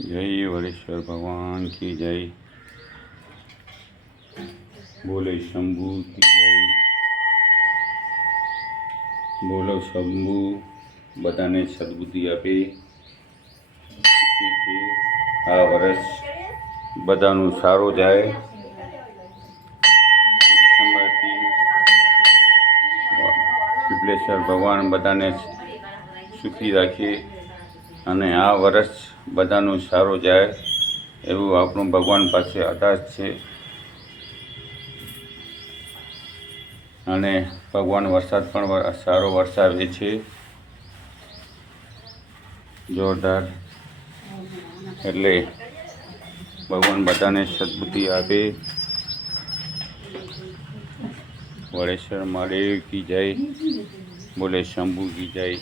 जय वरेश्वर भगवान की जय। बोले शंभू की जय। बोलो शंभू बधाने सद्बुद्धि आपे। आ वर्ष बधानु सारू जाए। विप्लेश्वर भगवान बधाने सुखी राखे અને આ વર્ષ બધાનું સારું જાય એવું આપણું ભગવાન પાસે અરદાસ છે। અને ભગવાન વરસાદ પણ સારો વરસાવે છે જોરદાર। એટલે ભગવાન બધાને સદ્બુદ્ધિ આપે। વરેશ્વર મહાદેવ की जय। बोले शंभू की जय।